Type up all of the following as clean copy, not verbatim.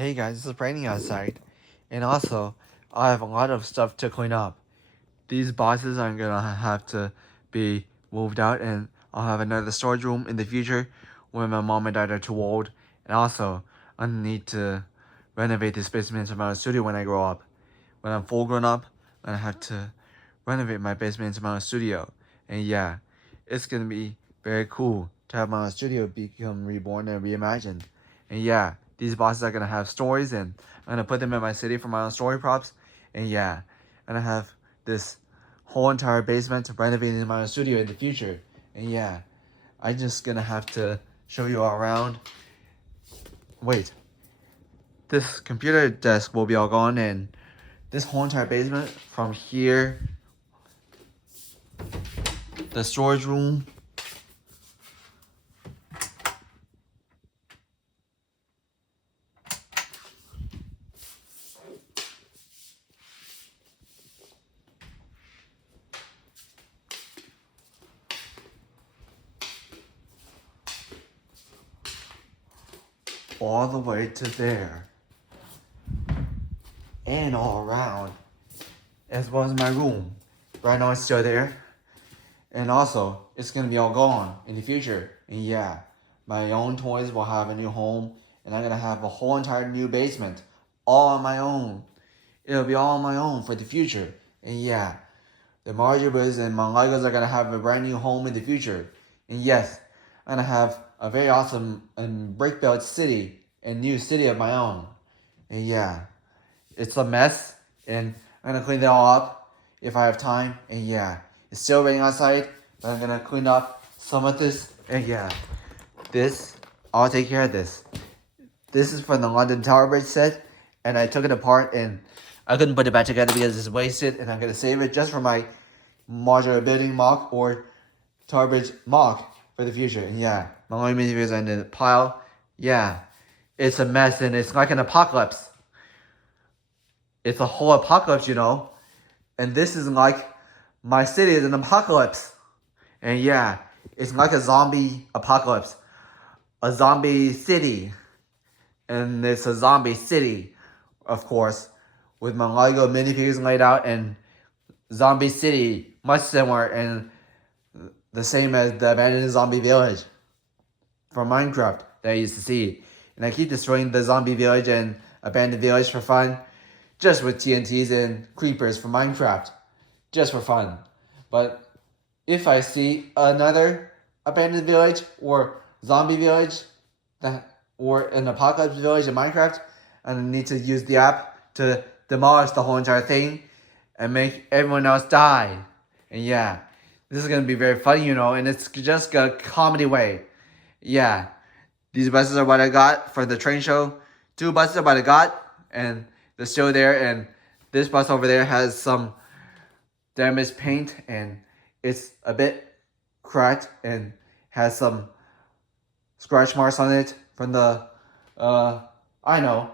Hey guys, it's raining outside, and also I have a lot of stuff to clean up. These boxes are gonna have to be moved out, and I'll have another storage room in the future when my mom and dad are too old. And also, I need to renovate this basement into my studio when I grow up. When I'm full grown up, I'm gonna have to renovate my basement into my studio. And yeah, it's gonna be very cool to have my studio become reborn and reimagined. And yeah, these boxes are gonna have stories, and I'm gonna put them in my city for my own story props. And yeah, I'm gonna have this whole entire basement renovated in my own studio in the future. And yeah, I'm just gonna have to show you all around. Wait, this computer desk will be all gone, and this whole entire basement from here, the storage room, all the way to there, and all around, as well as my room. Right now it's still there, and also it's gonna be all gone in the future. And yeah, my own toys will have a new home, and I'm gonna have a whole entire new basement, all on my own. It'll be all on my own for the future. And yeah, the Marjories and my Legos are gonna have a brand new home in the future. And yes, I'm gonna have a very awesome and brick built city and new city of my own. And yeah, it's a mess, and I'm gonna clean it all up if I have time. And yeah, it's still raining outside, but I'm gonna clean up some of this. And yeah, this, I'll take care of this. This is from the London Tower Bridge set, and I took it apart and I couldn't put it back together because it's wasted, and I'm gonna save it just for my modular building mock or Tower Bridge mock for the future. And yeah, my only mini videos are in the pile. Yeah, it's a mess, and it's like an apocalypse. It's a whole apocalypse, you know. And this is like my city is an apocalypse. And yeah, it's like a zombie apocalypse. A zombie city. And it's a zombie city, of course, with my Lego minifigures laid out, and zombie city, much similar and the same as the abandoned zombie village from Minecraft that I used to see. And I keep destroying the zombie village and abandoned village for fun, just with TNTs and creepers from Minecraft, just for fun. But if I see another abandoned village or zombie village or an apocalypse village in Minecraft, I need to use the app to demolish the whole entire thing and make everyone else die. And yeah, this is gonna be very funny, you know, and it's just a comedy way. Yeah, these buses are what I got for the train show. 2 buses are what I got, and they're still there. And this bus over there has some damaged paint, and it's a bit cracked and has some scratch marks on it from the, I know,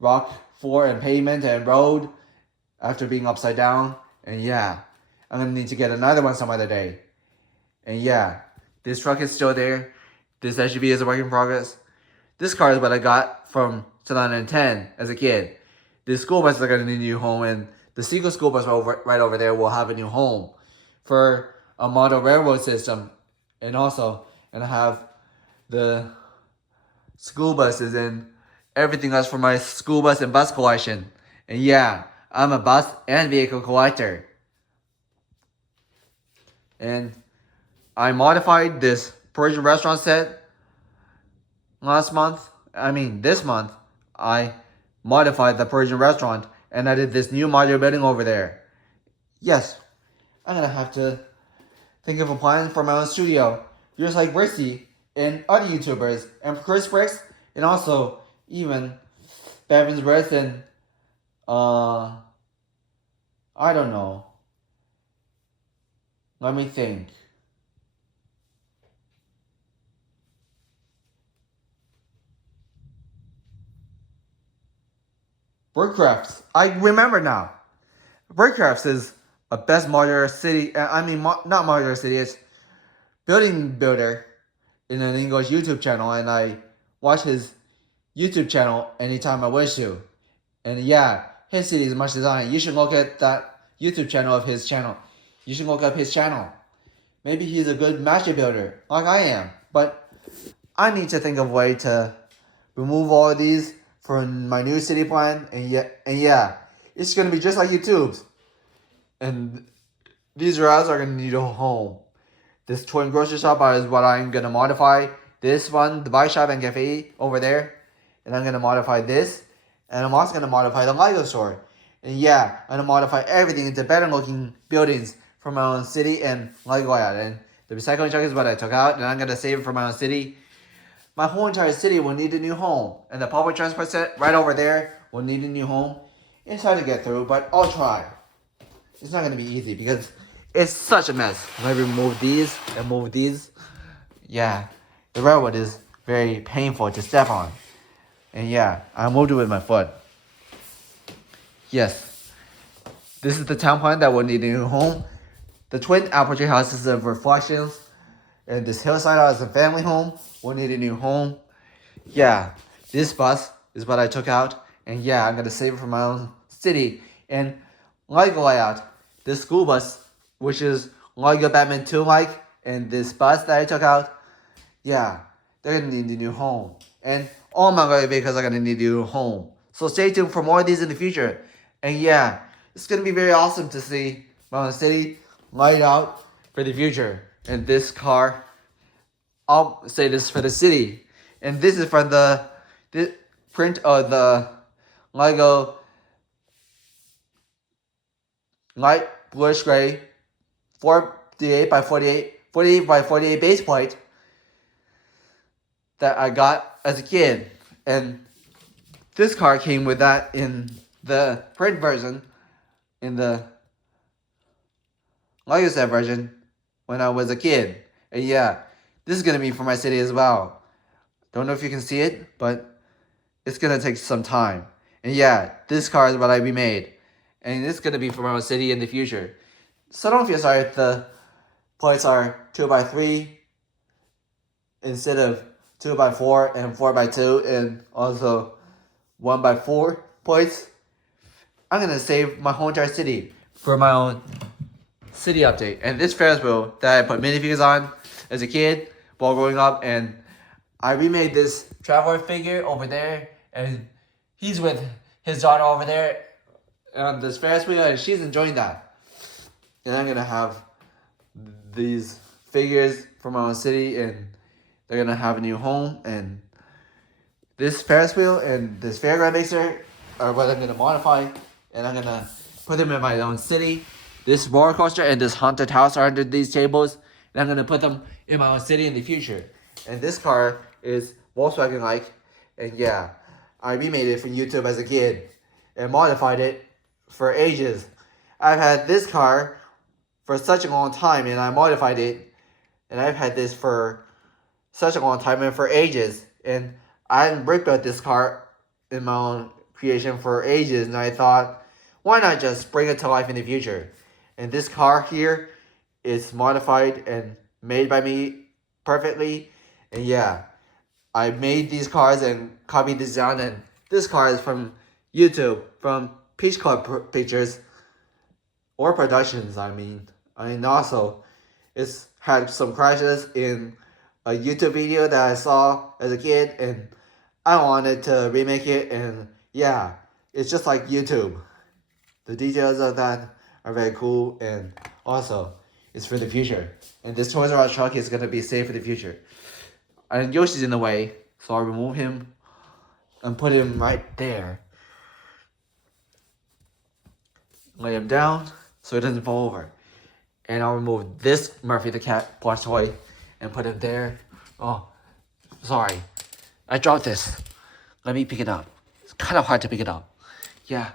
rock floor and pavement and road after being upside down. And yeah, I'm gonna need to get another one some other day. And yeah, this truck is still there. This SUV is a work in progress. This car is what I got from 2010 as a kid. The school bus is gonna need a new home, and the Seagull school bus right over there will have a new home for a model railroad system. And also, and I have the school buses and everything else for my school bus and bus collection. And yeah, I'm a bus and vehicle collector. And I modified this Persian restaurant set this month. I modified the Persian restaurant, and I did this new modular building over there. Yes, I'm gonna have to think of a plan for my own studio, just like Rissy and other YouTubers, and Chris Bricks, and also even Bevan's Brits and I don't know. Let me think. Brickcrafts. I remember now. Brickcrafts is a best modular city. Not modular city. It's building builder in an English YouTube channel, and I watch his YouTube channel anytime I wish to. And yeah, his city is much designed. You should look at that YouTube channel of his channel. You should look up his channel. Maybe he's a good magic builder, like I am. But I need to think of a way to remove all of these from my new city plan. And yeah, it's gonna be just like YouTube's. And these routes are gonna need a home. This twin grocery shop is what I'm gonna modify. This one, the bike shop and cafe over there. And I'm gonna modify this. And I'm also gonna modify the Lego store. And yeah, I'm gonna modify everything into better looking buildings for my own city and Lego layout. And the recycling truck is what I took out, and I'm gonna save it for my own city. My whole entire city will need a new home. And the public transport set right over there will need a new home. It's hard to get through, but I'll try. It's not gonna be easy because it's such a mess. When I remove these and move these, yeah, the railroad is very painful to step on. And yeah, I moved it with my foot. Yes, this is the town plan that will need a new home. The twin apple tree houses of reflections, and this hillside house is a family home will need a new home. Yeah, this bus is what I took out, and yeah, I'm gonna save it for my own city. And Lego layout, this school bus, which is Lego Batman 2 like, and this bus that I took out, yeah, they're gonna need a new home. And all my Lego vehicles are gonna need a new home. So stay tuned for more of these in the future. And yeah, it's gonna be very awesome to see my own city light out for the future. And this car, I'll say this for the city. And this is from the print of the Lego light bluish gray 48 by 48 by 48 base plate that I got as a kid. And this car came with that in the print version, in the Lego set version when I was a kid. And yeah, this is gonna be for my city as well. Don't know if you can see it, but it's gonna take some time. And yeah, this car is what I remade. And it's gonna be for my own city in the future. So don't feel sorry if the plates are 2x3 instead of 2x4 and 4x2 and also 1x4 plates. I'm gonna save my whole entire city for my own city update. And this Ferris wheel that I put minifigures on as a kid while growing up, and I remade this traveler figure over there, and he's with his daughter over there on this Ferris wheel, and she's enjoying that. And I'm gonna have these figures from my own city, and they're gonna have a new home. And this Ferris wheel and this fairground mixer are what I'm gonna modify, and I'm gonna put them in my own city. This roller coaster and this haunted house are under these tables, and I'm gonna put them in my own city in the future. And this car is Volkswagen-like, and yeah, I remade it for YouTube as a kid and modified it for ages. I've had this car for such a long time, and I modified it, and I've had this for such a long time and for ages. And I brick built this car in my own creation for ages, and I thought, why not just bring it to life in the future? And this car here is modified and made by me perfectly. And yeah, I made these cars and copied this down, and this car is from YouTube, from Peach Club Pictures, or Productions, I mean. And also, it's had some crashes in a YouTube video that I saw as a kid, and I wanted to remake it, and yeah, it's just like YouTube. The details of that are very cool, and also, it's for the future. And this Toys R Us truck is gonna be safe for the future. And Yoshi's in the way, so I'll remove him and put him right there. Lay him down so he doesn't fall over. And I'll remove this Murphy the Cat plush toy and put him there. Oh, sorry. I dropped this. Let me pick it up. It's kind of hard to pick it up. Yeah.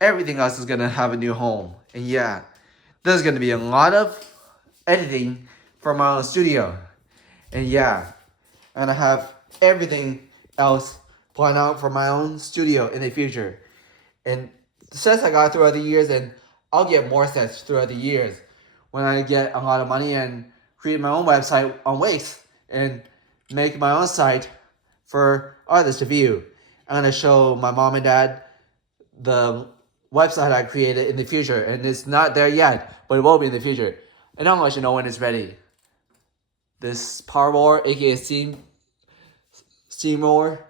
Everything else is gonna have a new home. And yeah, there's gonna be a lot of editing for my own studio. And yeah, I'm gonna have everything else planned out for my own studio in the future. And the sets I got throughout the years, and I'll get more sets throughout the years when I get a lot of money and create my own website on Wix and make my own site for others to view. I'm gonna show my mom and dad the website I created in the future, and it's not there yet, but it will be in the future. And I'll let you know when it's ready. This Power Roar, aka Steam Roar,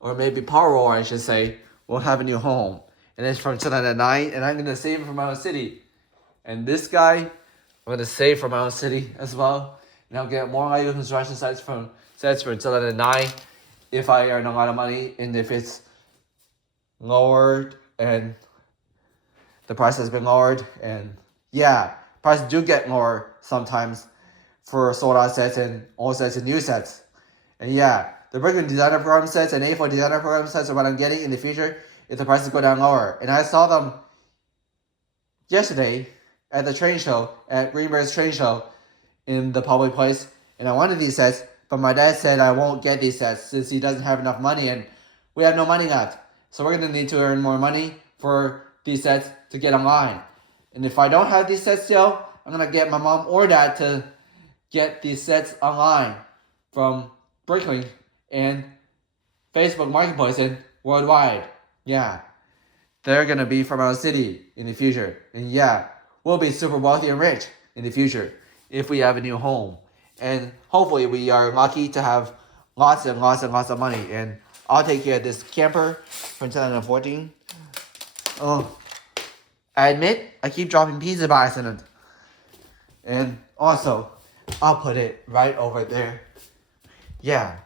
or maybe Power Roar, I should say, will have a new home. And it's from 2009, and I'm gonna save it from my own city. And this guy, I'm gonna save from my own city as well. And I'll get more Lego construction sets from 2009 if I earn a lot of money, and if it's lowered and the price has been lowered, and yeah, prices do get lower sometimes for sold out sets and old sets and new sets. And yeah, the Brickfilmers designer program sets and A4 designer program sets are what I'm getting in the future if the prices go down lower. And I saw them yesterday at the train show, at Greenberg's train show in the public place, and I wanted these sets, but my dad said I won't get these sets since he doesn't have enough money, and we have no money left. So we're gonna need to earn more money for these sets to get online. And if I don't have these sets still, I'm gonna get my mom or dad to get these sets online from Brickfilmers and Facebook Marketplace and worldwide. Yeah, they're gonna be from our city in the future. And yeah, we'll be super wealthy and rich in the future if we have a new home. And hopefully we are lucky to have lots and lots and lots of money. And I'll take care of this camper from 2014. Oh, I admit I keep dropping pieces by accident. And also, I'll put it right over there. Yeah.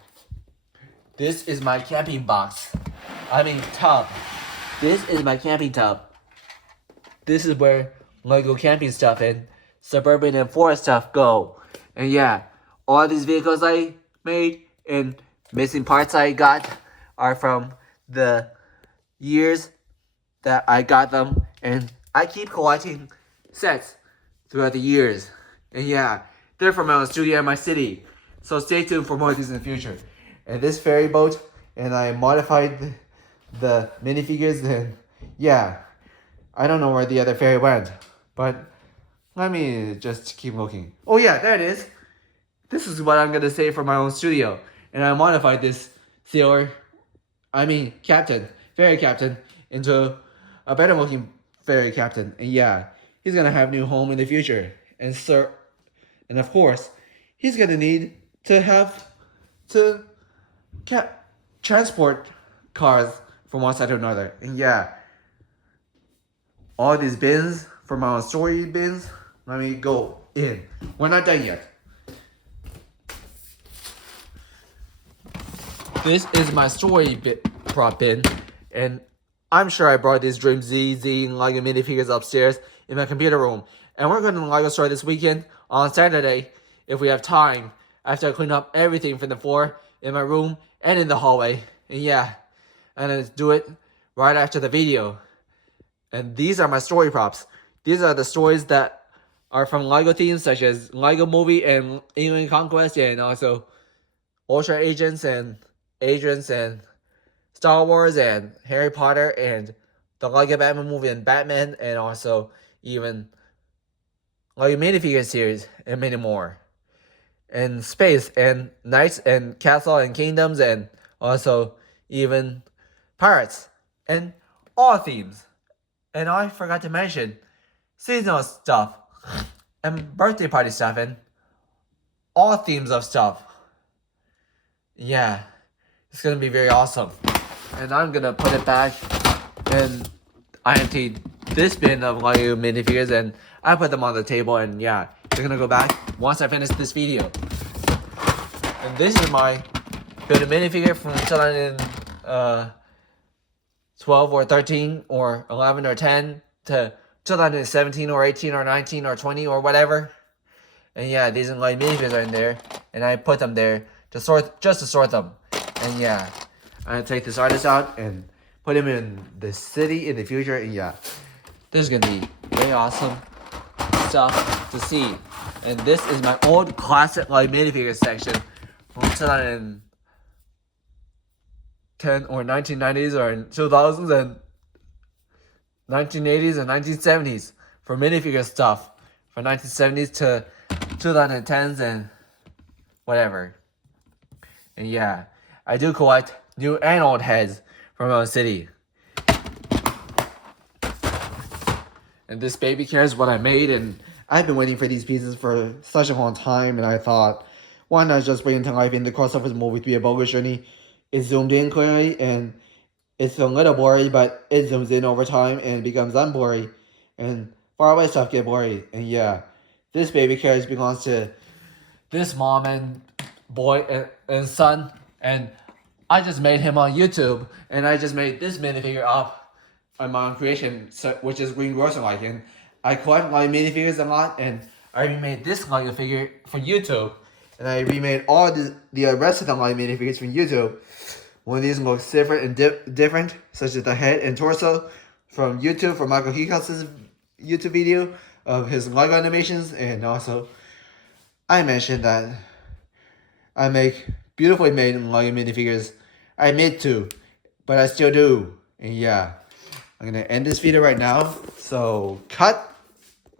This is my camping box. I mean tub. This is my camping tub. This is where Lego camping stuff and suburban and forest stuff go. And yeah, all these vehicles I made and missing parts I got are from the years that I got them. And I keep collecting sets throughout the years. And yeah, they're from my own studio in my city. So stay tuned for more of these in the future. And this ferry boat, and I modified the minifigures, and yeah, I don't know where the other ferry went, but let me just keep looking. Oh yeah, there it is. This is what I'm gonna say for my own studio. And I modified this ferry captain, into a better looking ferry captain. And yeah, he's gonna have a new home in the future. And of course, he's gonna need to have to transport cars from one side to another. And yeah, all these bins from our story bins, let me go in. We're not done yet. This is my story prop bin, and I'm sure I brought these Dream Z and Lego minifigures upstairs in my computer room. And we're going to the Lego store this weekend on Saturday if we have time, after I clean up everything from the floor in my room and in the hallway. And yeah, and then do it right after the video. And these are my story props. These are the stories that are from Lego themes, such as Lego Movie and Alien Conquest, and also Ultra Agents and Star Wars and Harry Potter and the Lego Batman movie and Batman, and also even Lego minifigure series and many more. And space and knights and castle and kingdoms, and also even pirates and all themes. And I forgot to mention seasonal stuff and birthday party stuff and all themes of stuff. Yeah, it's gonna be very awesome. And I'm gonna put it back, and I emptied this bin of Lego minifigures and I put them on the table, and yeah, they're gonna go back once I finish this video. And this is my build minifigure from 2012 or 13 or 11 or 10 to 2017 or 18 or 19 or 20 or whatever. And yeah, these Lego minifigures are in there, and I put them there to sort them. And yeah, I'm gonna take this artist out and put him in the city in the future. And yeah, this is gonna be very awesome stuff to see. And this is my old classic Lego minifigure section from 2010 or 1990s or 2000s and 1980s and 1970s for minifigure stuff from 1970s to 2010s and whatever. And yeah, I do collect new and old heads from our city. And this baby carrot is what I made, and I've been waiting for these pieces for such a long time, and I thought, why not just bring it to life in the course of this movie to be a bogus journey? It's zoomed in clearly, and it's a little blurry, but it zooms in over time and becomes unblurry, and far away stuff get blurry. And yeah, this baby carrot belongs to this mom and boy and son, and I just made him on YouTube, and I just made this minifigure up on my own creation, which is Green Grocer like, and I collect my minifigures a lot, and I remade this Lego figure for YouTube, and I remade all the rest of the Lego minifigures from YouTube. One of these looks different and different, such as the head and torso from YouTube, from Michael Heathhouse's YouTube video of his Lego animations, and also I mentioned that I make beautifully made Lego minifigures. I made 2, but I still do, and yeah. I'm gonna end this video right now, so cut.